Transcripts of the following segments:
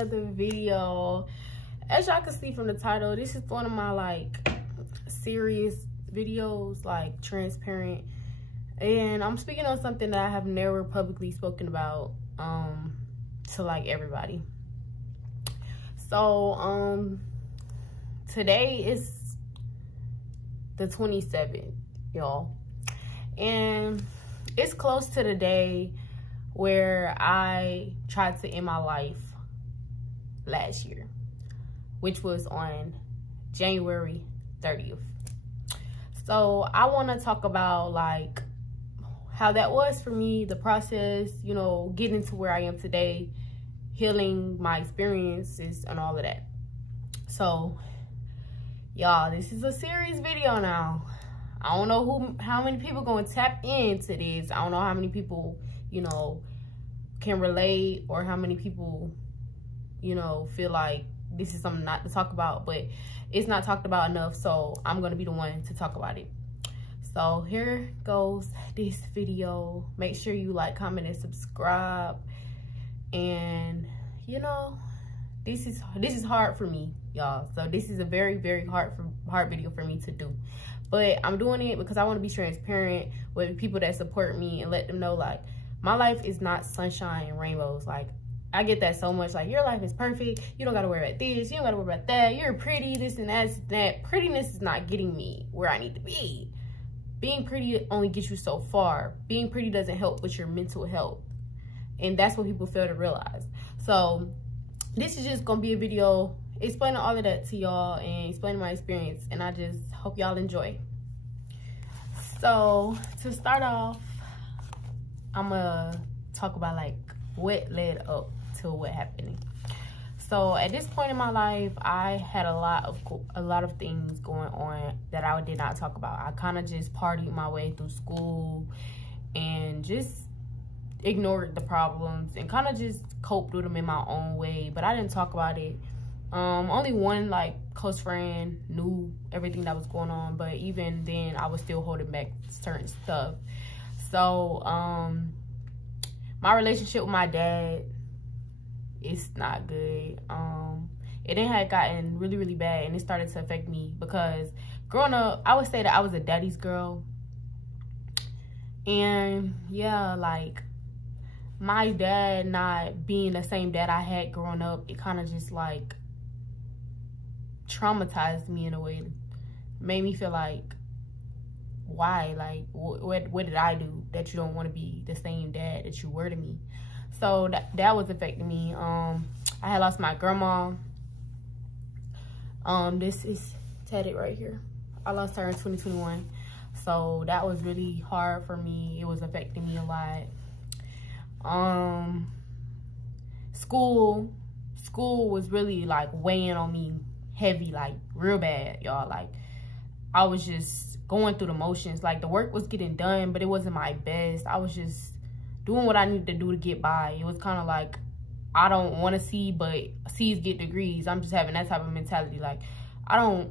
another video. As y'all can see from the title, this is one of my like serious videos, like transparent, and I'm speaking on something that I have never publicly spoken about to like everybody. So today is the 27th, y'all, and it's close to the day where I tried to end my life last year, which was on January 30th. So I want to talk about like how that was for me, the process, you know, getting to where I am today, healing my experiences and all of that. So y'all, this is a serious video now. I don't know how many people going to tap into this. I don't know how many people, you know, can relate, or how many people, you know, feel like this is something not to talk about, but it's not talked about enough, so I'm gonna be the one to talk about it. So here goes this video. Make sure you like, comment, and subscribe. And you know, this is hard for me, y'all. So this is a very, very hard video for me to do, but I'm doing it because I want to be transparent with people that support me and let them know like my life is not sunshine and rainbows. Like, I get that so much. Like, your life is perfect. You don't got to worry about this. You don't got to worry about that. You're pretty, this and that, this and that. Prettiness is not getting me where I need to be. Being pretty only gets you so far. Being pretty doesn't help with your mental health. And that's what people fail to realize. So this is just going to be a video explaining all of that to y'all and explaining my experience. And I just hope y'all enjoy. So to start off, I'm gonna talk about like what led up to what happened. So at this point in my life, I had a lot of things going on that I did not talk about. I kind of just partied my way through school and just ignored the problems and kind of just coped with them in my own way, but I didn't talk about it. Only one like close friend knew everything that was going on, but even then I was still holding back certain stuff. So my relationship with my dad is not good. It had gotten really, really bad, and it started to affect me because growing up, I would say that I was a daddy's girl. And yeah, like my dad not being the same dad I had growing up, it kind of just like traumatized me in a way. It made me feel like, why? Like, what did I do that you don't want to be the same dad that you were to me? So that was affecting me. I had lost my grandma. This is tatted right here. I lost her in 2021. So that was really hard for me. It was affecting me a lot. School was really like weighing on me heavy, like real bad, y'all. Like, I was just going through the motions. Like, the work was getting done, but it wasn't my best. I was just doing what I needed to do to get by. It was kind of like, I don't want to see, but C's get degrees. I'm just having that type of mentality. Like, like,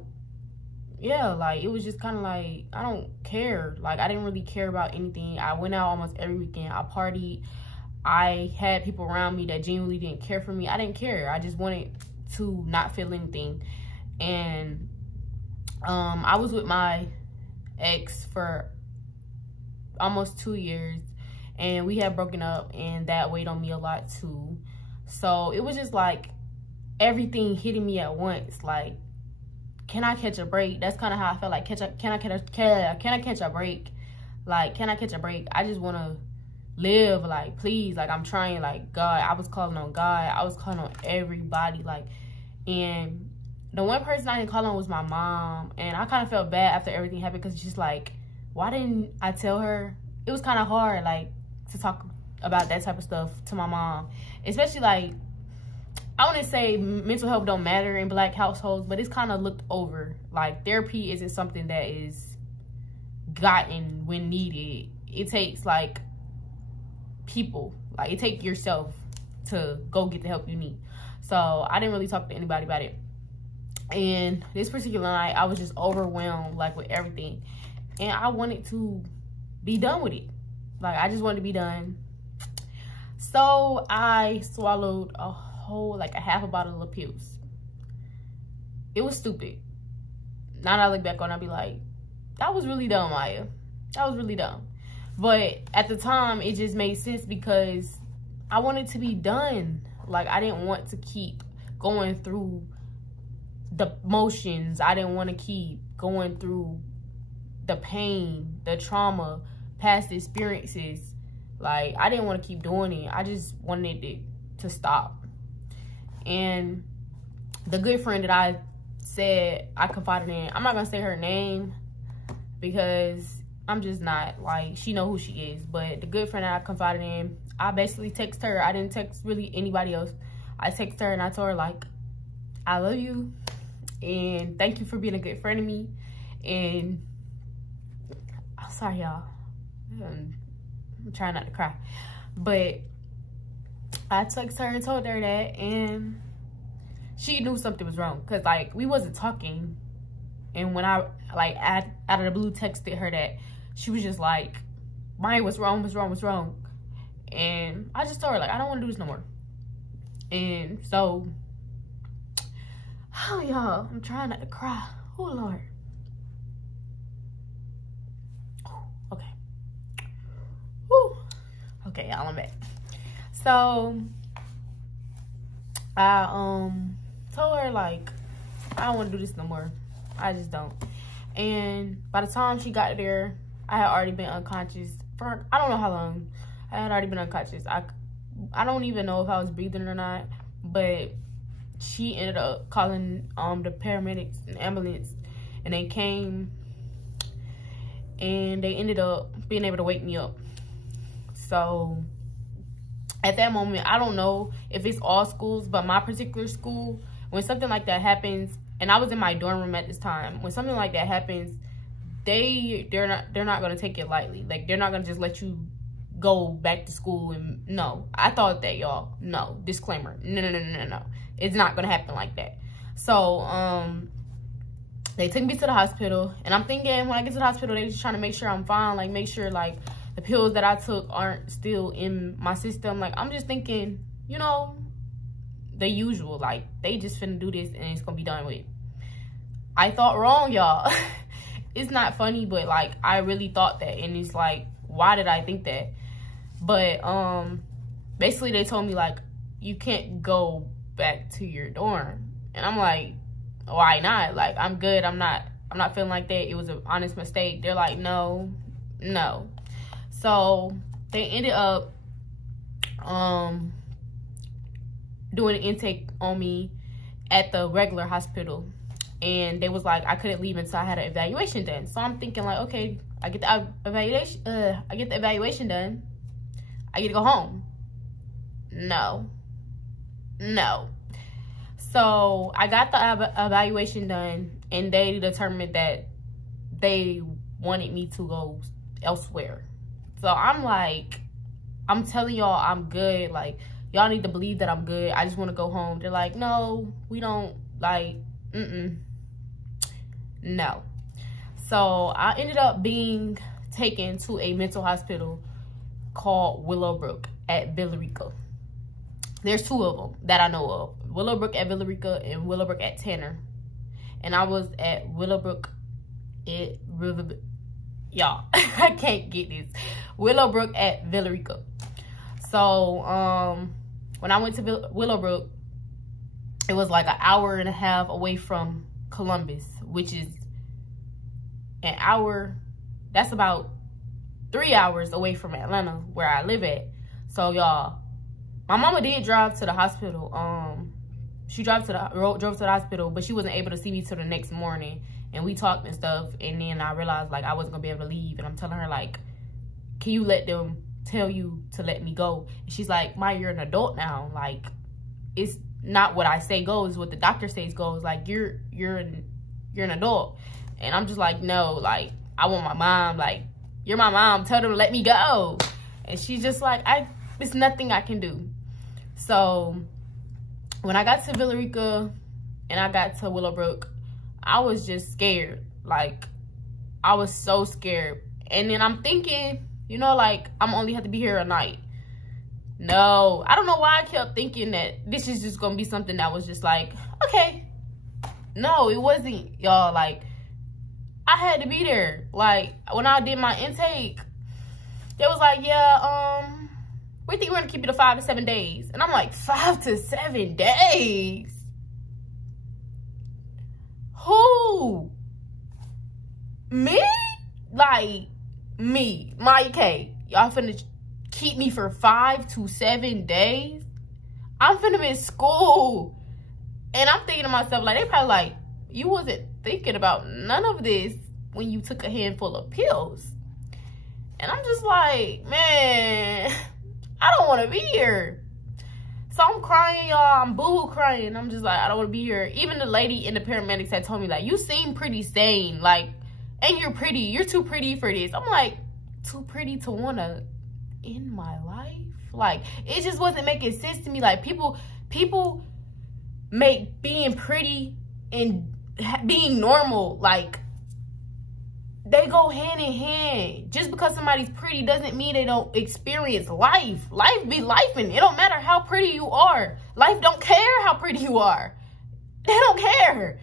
it was just kind of like, I don't care. Like, I didn't really care about anything. I went out almost every weekend. I partied. I had people around me that genuinely didn't care for me. I didn't care. I just wanted to not feel anything. And I was with my ex for almost 2 years, and we had broken up, and that weighed on me a lot too. So it was just like everything hitting me at once. Like, can I catch a break? That's kind of how I felt. Like, can I catch a break? Like, can I catch a break? I just want to live. Like, please. Like, I'm trying. Like, God, I was calling on God. I was calling on everybody. Like, and the one person I didn't call on was my mom. And I kind of felt bad after everything happened, because it's just like, why didn't I tell her? It was kind of hard, like, to talk about that type of stuff to my mom. Especially, like, I wouldn't say mental health don't matter in Black households, but it's kind of looked over. Like, therapy isn't something that is gotten when needed. It takes, like, people. Like, it takes yourself to go get the help you need. So I didn't really talk to anybody about it. And this particular night, I was just overwhelmed, like, with everything. And I wanted to be done with it. Like, I just wanted to be done. So I swallowed a like a half a bottle of pills. It was stupid. Now that I look back on it, I'll be like, that was really dumb, Maya. That was really dumb. But at the time, it just made sense because I wanted to be done. Like, I didn't want to keep going through the motions. I didn't want to keep going through the pain, the trauma, past experiences. Like, I didn't want to keep doing it. I just wanted it to stop. And the good friend that I said I confided in, I'm not going to say her name because I'm just not, like, she know who she is. But the good friend that I confided in, I basically text her. I didn't text really anybody else. I texted her and I told her, like, I love you. And thank you for being a good friend to me. And I'm sorry, y'all. I'm trying not to cry. But I texted her and told her that. And she knew something was wrong. Because, like, we wasn't talking. And when I, like, out of the blue texted her that, she was just like, Maya, what's wrong, what's wrong, what's wrong? And I just told her, like, I don't want to do this no more. And so, oh, y'all, I'm trying not to cry. Oh, Lord. Okay. Woo. Okay, y'all, I'm back. So, I told her, like, I don't want to do this no more. I just don't. And by the time she got there, I had already been unconscious for, I don't know how long. I had already been unconscious. I don't even know if I was breathing or not, but she ended up calling the paramedics and ambulance, and they came and they ended up being able to wake me up. So at that moment, I don't know if it's all schools, but my particular school, when something like that happens, and I was in my dorm room at this time, when something like that happens, they're not gonna take it lightly. Like, they're not gonna just let you go back to school. And no, I thought that, y'all. No, disclaimer. No. It's not gonna happen like that. So they took me to the hospital, and I'm thinking when I get to the hospital, they're just trying to make sure I'm fine, like make sure like the pills that I took aren't still in my system. Like, I'm just thinking, you know, the usual, like they just finna do this and it's gonna be done with. I thought wrong, y'all. It's not funny, but like I really thought that, and it's like, why did I think that? But basically they told me, like, you can't go back to your dorm. And I'm like, why not? Like, I'm good. I'm not feeling like that. It was an honest mistake. They're like, no. So they ended up doing an intake on me at the regular hospital. And they was like, I couldn't leave until I had an evaluation done. So I'm thinking, like, okay, I get the evaluation done. I get to go home. No. So I got the evaluation done, and they determined that they wanted me to go elsewhere. So I'm like, I'm telling y'all I'm good. Like, y'all need to believe that I'm good. I just want to go home. They're like, no, we don't, like, no. So I ended up being taken to a mental hospital called Willowbrook at Villarica. There's two of them that I know of. Willowbrook at Villarica and Willowbrook at Tanner. And I was at Willowbrook at y'all. I can't get this. Willowbrook at Villarica. So when I went to Willowbrook, it was like an hour and a half away from Columbus, which is an hour. That's about 3 hours away from Atlanta, where I live at. So y'all, my mama did drive to the hospital. She drove to the hospital, but she wasn't able to see me till the next morning. And we talked and stuff. And then I realized, like, I wasn't gonna be able to leave. And I'm telling her, like, can you let them tell you to let me go? And she's like, Maya, you're an adult now. Like, it's not what I say goes, what the doctor says goes. Like, you're an adult. And I'm just like, no, like, I want my mom. Like, you're my mom. Tell them to let me go. And she's just like, it's nothing I can do. So when I got to Villarica and I got to Willowbrook, I was just scared. Like, I was so scared. And then I'm thinking, you know, like, I'm only have to be here a night. No, I don't know why I kept thinking that this is just gonna be something that was just like, okay. No, it wasn't, y'all. Like, I had to be there. Like, when I did my intake, they was like, yeah, we think we're gonna keep you to 5 to 7 days. And I'm like, 5 to 7 days? Who? Me? Like, me, Maya K. Y'all finna keep me for 5 to 7 days? I'm finna be in school. And I'm thinking to myself, like, they probably like, you wasn't thinking about none of this when you took a handful of pills. And I'm just like, man, I don't want to be here. So I'm crying, y'all. I'm boo-hoo crying. I'm just like, I don't want to be here. Even the lady in the paramedics had told me, like, you seem pretty sane. Like, and you're pretty. You're too pretty for this. I'm like, too pretty to want to end my life? Like, it just wasn't making sense to me. Like, people make being pretty and being normal, like, they go hand in hand. Just because somebody's pretty doesn't mean they don't experience life. Life be life, and it don't matter how pretty you are. Life don't care how pretty you are. They don't care.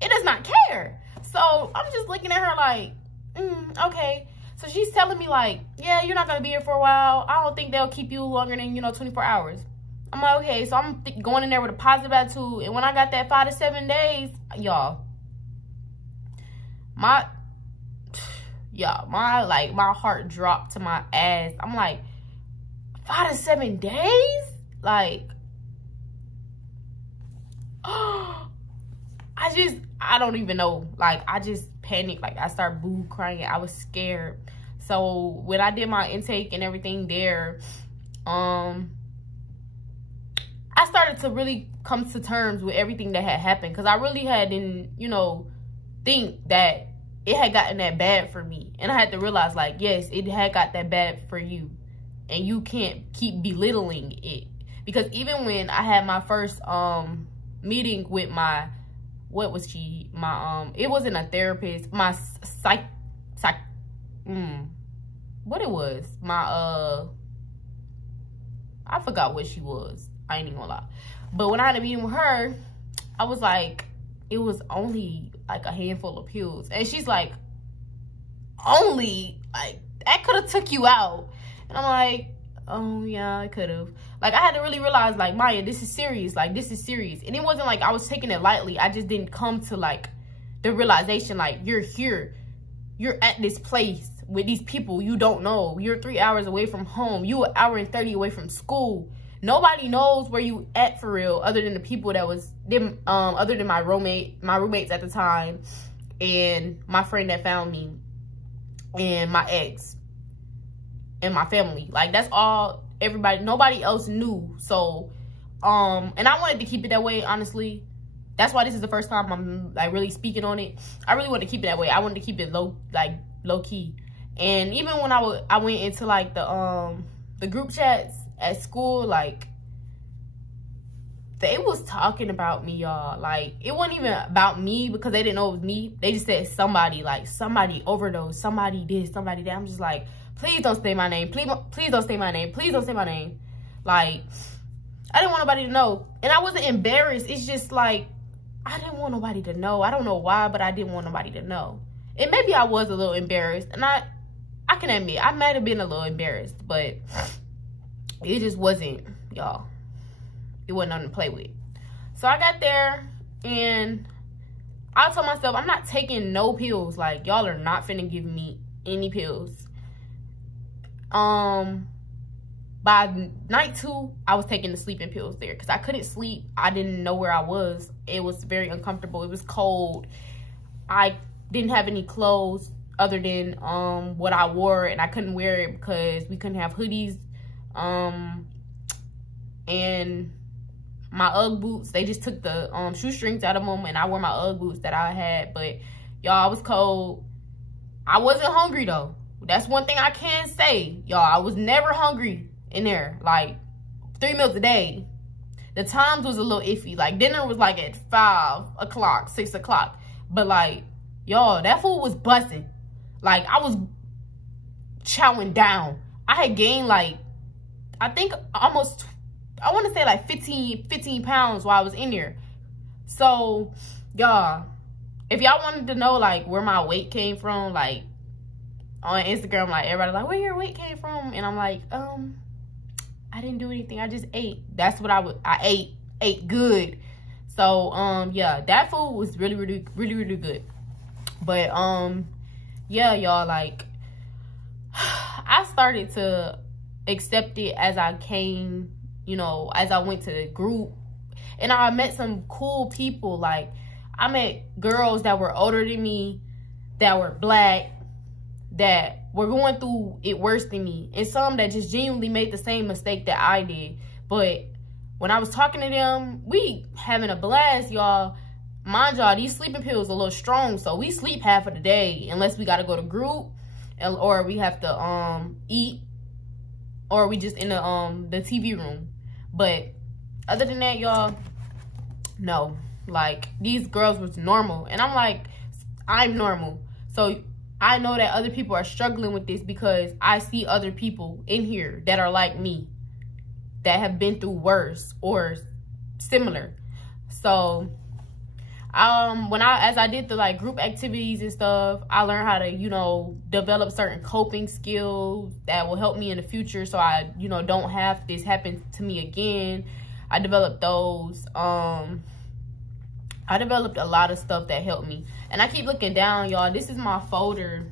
It does not care. So I'm just looking at her like, okay. So she's telling me like, yeah, you're not gonna be here for a while. I don't think they'll keep you longer than, 24 hours. I'm like, okay. So I'm going in there with a positive attitude. And when I got that 5 to 7 days, y'all, my heart dropped to my ass. I'm like, 5 to 7 days? Like, I don't even know. Like, I just panicked. Like, I started boo crying. I was scared. So when I did my intake and everything there, I started to really come to terms with everything that had happened. Because I really didn't, think that it had gotten that bad for me. And I had to realize, like, yes, it had got that bad for you. And you can't keep belittling it. Because even when I had my first meeting with my, what was she? My, it wasn't a therapist. My what it was? My, I forgot what she was. I ain't even gonna lie. But when I had a meeting with her, I was like, it was only like a handful of pills. And she's like, only? Like, that could have took you out. And I'm like, oh yeah, I could have. Like, I had to really realize, like, Maya, this is serious. Like, this is serious. And it wasn't like I was taking it lightly. I just didn't come to, like, the realization, like, you're here. You're at this place with these people you don't know. You're 3 hours away from home. You an hour and 30 away from school. Nobody knows where you at for real, other than the people that was them, other than my roommates at the time, and my friend that found me, and my ex, and my family. Like, that's all nobody else knew. So, and I wanted to keep it that way, honestly. That's why this is the first time I'm like really speaking on it. I really wanted to keep it that way. I wanted to keep it low key. And even when I went into like the group chats at school, like, they was talking about me, y'all. Like, it wasn't even about me because they didn't know it was me. They just said somebody, like, somebody overdosed, somebody this, somebody that. I'm just like, please don't say my name. Please don't say my name. Please don't say my name. Like, I didn't want nobody to know. And I wasn't embarrassed. It's just like, I didn't want nobody to know. I don't know why, but I didn't want nobody to know. And maybe I was a little embarrassed. And I can admit, I might have been a little embarrassed. But it just wasn't, y'all. It wasn't nothing to play with. So I got there, and I told myself, I'm not taking no pills. Like, y'all are not finna give me any pills. By night 2, I was taking the sleeping pills there because I couldn't sleep. I didn't know where I was. It was very uncomfortable. It was cold. I didn't have any clothes other than what I wore, and I couldn't wear it because we couldn't have hoodies. And my Ugg boots, they just took the shoestrings out of them, and I wore my Ugg boots that I had. But y'all, I was cold. I wasn't hungry though. That's one thing I can say, y'all. I was never hungry in there. Like, 3 meals a day. The times was a little iffy. Like, dinner was like at 5 o'clock, 6 o'clock. But like, y'all, that food was busting. Like, I was chowing down. I had gained like, I think almost, I want to say like 15 pounds while I was in there. So, y'all, if y'all wanted to know, like, where my weight came from, like, on Instagram, like, everybody like, where your weight came from? And I'm like, I didn't do anything. I just ate. That's what I ate good. So, yeah, that food was really good. But, yeah, y'all, like, I started to accept it as I came, you know, as I went to the group. And I met some cool people. Like, I met girls that were older than me, that were black, that were going through it worse than me. And some that just genuinely made the same mistake that I did. But when I was talking to them, we having a blast, y'all. Mind y'all, these sleeping pills are a little strong. So we sleep half of the day unless we got to go to group. Or we have to eat. Or we just in the TV room. But other than that, y'all, no. Like, these girls was normal. And I'm like, I'm normal. So I know that other people are struggling with this because I see other people in here that are like me, that have been through worse or similar. So as I did the like group activities and stuff, I learned how to, you know, develop certain coping skills that will help me in the future, so I, you know, don't have this happen to me again. I developed those. I developed a lot of stuff that helped me. And I keep looking down, y'all. This is my folder.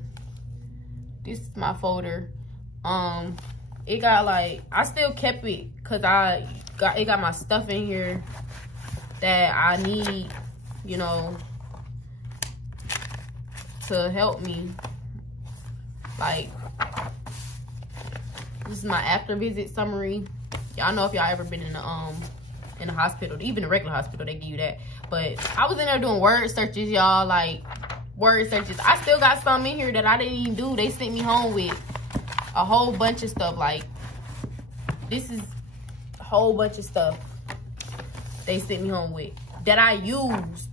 This is my folder. It got like, I still kept it because it got my stuff in here that I need, you know, to help me. Like, this is my after visit summary. Y'all know if y'all ever been in the hospital, even a regular hospital, they give you that. But I was in there doing word searches, y'all, like word searches. I still got some in here that I didn't even do. They sent me home with a whole bunch of stuff. Like, this is a whole bunch of stuff they sent me home with that I used.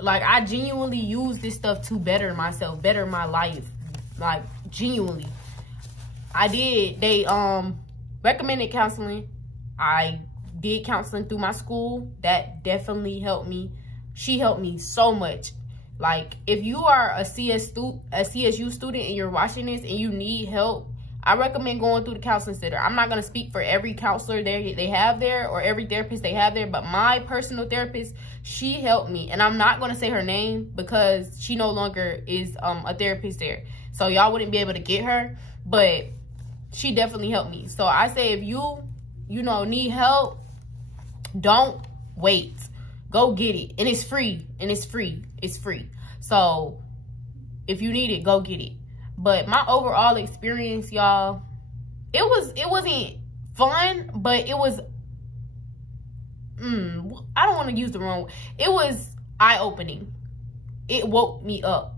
Like, I genuinely used this stuff to better myself, better my life. Like, genuinely. I did. They recommended counseling. I did counseling through my school. That definitely helped me. She helped me so much. Like, if you are a CSU student and you're watching this and you need help, I recommend going through the counseling center. I'm not going to speak for every counselor they have there or every therapist they have there, but my personal therapist, she helped me. And I'm not going to say her name because she no longer is a therapist there. So y'all wouldn't be able to get her, but she definitely helped me. So I say, if you know, need help, don't wait. Go get it. And it's free. And it's free. It's free. So if you need it, go get it. But my overall experience, y'all, it wasn't fun, but it was, I don't want to use the wrong word. It was eye-opening. It woke me up.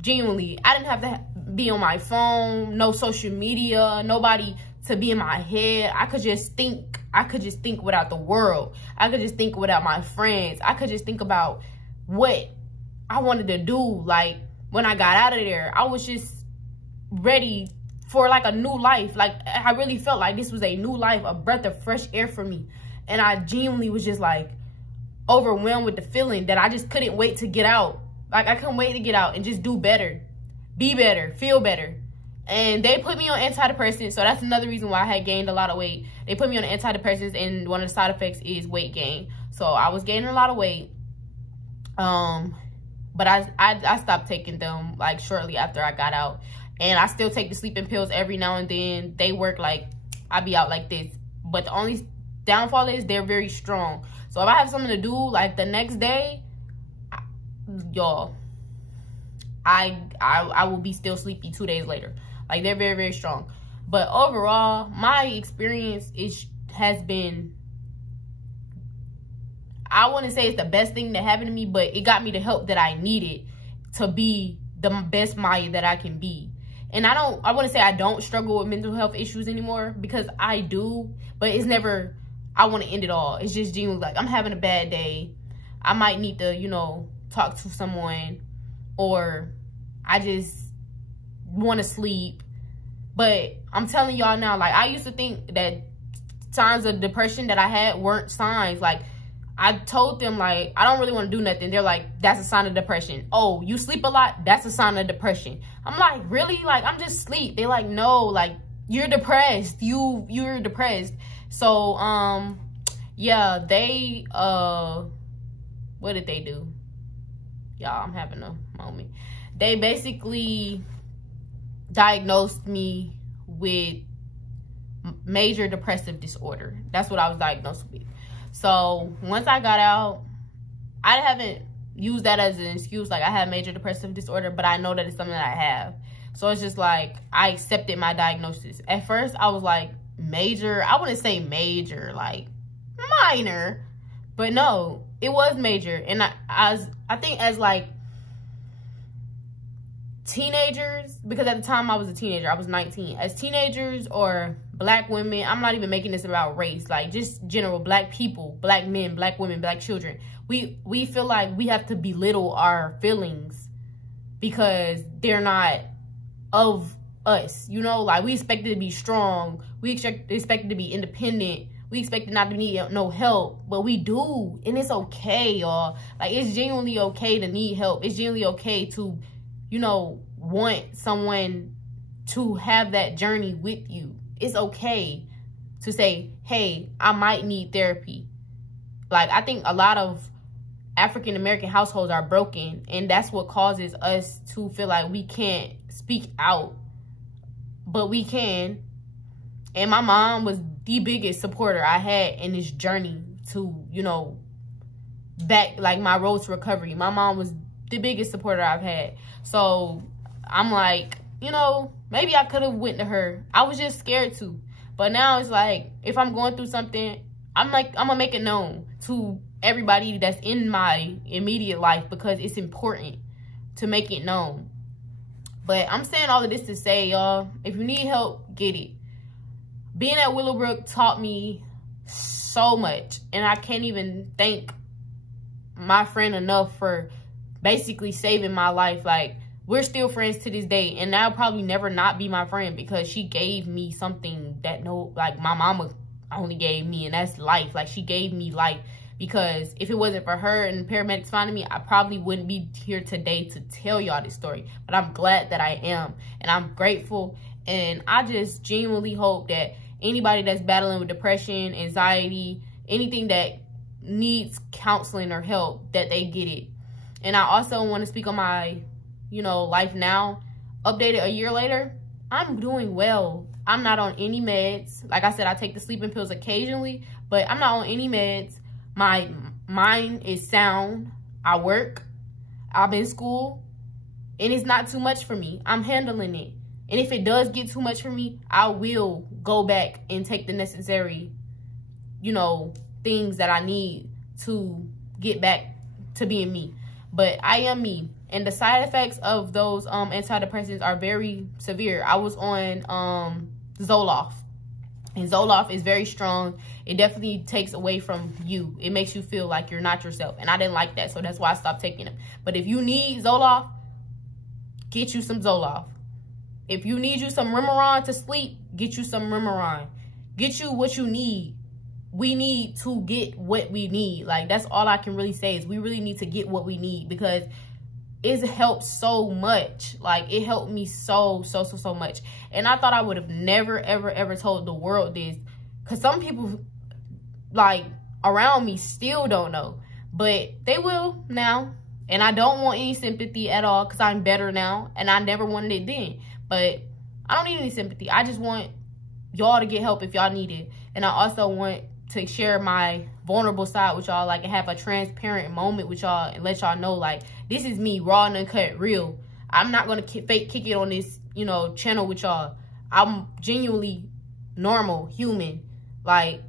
Genuinely. I didn't have to be on my phone, no social media, nobody to be in my head. I could just think. I could just think without the world. I could just think without my friends. I could just think about what I wanted to do. Like, when I got out of there, I was just ready for like a new life. Like, I really felt like this was a new life, a breath of fresh air for me. And I genuinely was just like overwhelmed with the feeling that I just couldn't wait to get out. Like, I couldn't wait to get out and just do better, be better, feel better. And they put me on antidepressants, so that's another reason why I had gained a lot of weight. They put me on antidepressants, and one of the side effects is weight gain. So I was gaining a lot of weight. But I stopped taking them like shortly after I got out. And I still take the sleeping pills every now and then. They work. Like, I be out like this. But the only downfall is they're very strong. So if I have something to do like the next day, y'all, I will be still sleepy 2 days later. Like, they're very, very strong. But overall, my experience has been, I wouldn't say it's the best thing that happened to me, but it got me the help that I needed to be the best Maya that I can be. And I wouldn't say I don't struggle with mental health issues anymore, because I do, but it's never, I want to end it all. It's just genuinely like, I'm having a bad day. I might need to, you know, talk to someone, or I just want to sleep. But I'm telling y'all now, like, I used to think that signs of depression that I had weren't signs. Like, I told them, like, I don't really want to do nothing. They're like, that's a sign of depression. Oh, you sleep a lot? That's a sign of depression. I'm like, really? Like, I'm just sleep. They're like, no, like, you're depressed. You're depressed. So, yeah, they, what did they do? Y'all, I'm having a moment. They basically diagnosed me with major depressive disorder. That's what I was diagnosed with. So once I got out, I haven't used that as an excuse. Like, I have major depressive disorder, but I know that it's something that I have. So it's just like, I accepted my diagnosis. At first, I was like, major. I wouldn't say major, like minor. But no, it was major. And I think as like teenagers, because at the time I was a teenager, I was 19. As teenagers or black women, I'm not even making this about race, like just general black people, black men, black women, black children, we feel like we have to belittle our feelings because they're not of us, you know? Like, we expect it to be strong, we expect it to be independent, we expect it not to need no help, but we do, and it's okay, y'all. Like, it's genuinely okay to need help. It's genuinely okay to, you know, want someone to have that journey with you. It's okay to say, hey, I might need therapy. Like, I think a lot of African American households are broken, and that's what causes us to feel like we can't speak out, but we can. And my mom was the biggest supporter I had in this journey to, you know, back, like, my road to recovery. My mom was the biggest supporter I've had. So I'm like, you know, maybe I could have went to her. I was just scared to. But now it's like, if I'm going through something, I'm gonna make it known to everybody that's in my immediate life, because it's important to make it known. But I'm saying all of this to say, y'all, if you need help, get it. Being at Willowbrook taught me so much, and I can't even thank my friend enough for basically saving my life. Like, we're still friends to this day, and I'll probably never not be my friend, because she gave me something that like my mama only gave me, and that's life. Like, she gave me life, because if it wasn't for her and the paramedics finding me, I probably wouldn't be here today to tell y'all this story. But I'm glad that I am, and I'm grateful, and I just genuinely hope that anybody that's battling with depression, anxiety, anything that needs counseling or help, that they get it. And I also want to speak on my, you know, life now. Updated a year later, I'm doing well. I'm not on any meds. Like I said, I take the sleeping pills occasionally, but I'm not on any meds. My mind is sound. I work. I'm in school. And it's not too much for me. I'm handling it. And if it does get too much for me, I will go back and take the necessary, you know, things that I need to get back to being me. But I am me. And the side effects of those antidepressants are very severe. I was on Zoloft. And Zoloft is very strong. It definitely takes away from you. It makes you feel like you're not yourself. And I didn't like that, so that's why I stopped taking them. But if you need Zoloft, get you some Zoloft. If you need you some Remeron to sleep, get you some Remeron. Get you what you need. We need to get what we need. Like, that's all I can really say, is we really need to get what we need, because it helped so much. Like, it helped me so much. And I thought I would have never, ever told the world this, because some people, like, around me still don't know. But they will now. And I don't want any sympathy at all, because I'm better now. And I never wanted it then. But I don't need any sympathy. I just want y'all to get help if y'all need it. And I also want to share my vulnerable side with y'all, like, and have a transparent moment with y'all and let y'all know, like, this is me, raw and uncut, real. I'm not going to fake kick it on this, you know, channel with y'all. I'm genuinely normal, human. Like,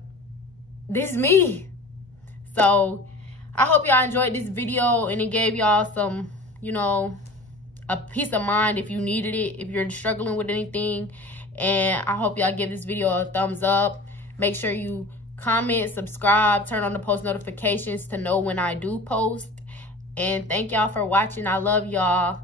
this is me. So I hope y'all enjoyed this video and it gave y'all some, you know, a peace of mind if you needed it, if you're struggling with anything. And I hope y'all give this video a thumbs up. Make sure you comment, subscribe, turn on the post notifications to know when I do post. And thank y'all for watching. I love y'all.